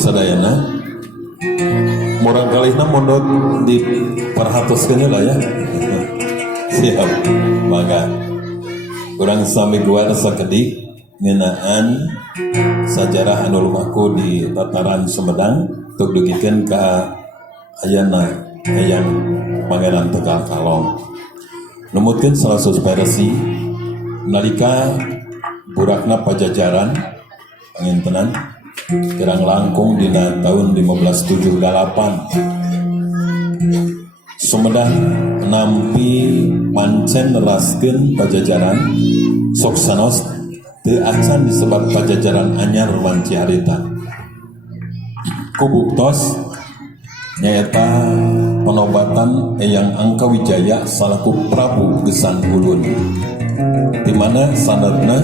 sadayana murang kalihna mondot di perhatoskeun lah ya. Siap mangga urang sami gua sakedik ngeunaan sajarah anu lumaku di tataran Sumedang tuk dugikeun ka ayana hayang Pangeran Tegal Kalong. Numutkeun 100 versi nalika burakna Pajajaran pangintenan kirang langkung dina tahun 1578 Sumedang nampi pancen neraskeun Pajajaran sok sanos teu acan disebat Pajajaran anyar wanci harita kubuktos nyaeta penobatan Eyang Angkawijaya salaku Prabu Gesan Ulun, di mana sanadna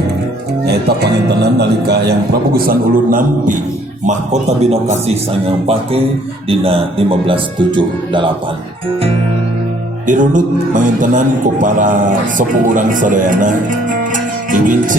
nyaeta pangintenan nalika Eyang Prabu Gesan Ulun nampi mahkota Bino Kasih sangang pake dina 1578. Dirunut pangintenan ku para sepuh urang sadayana diwincit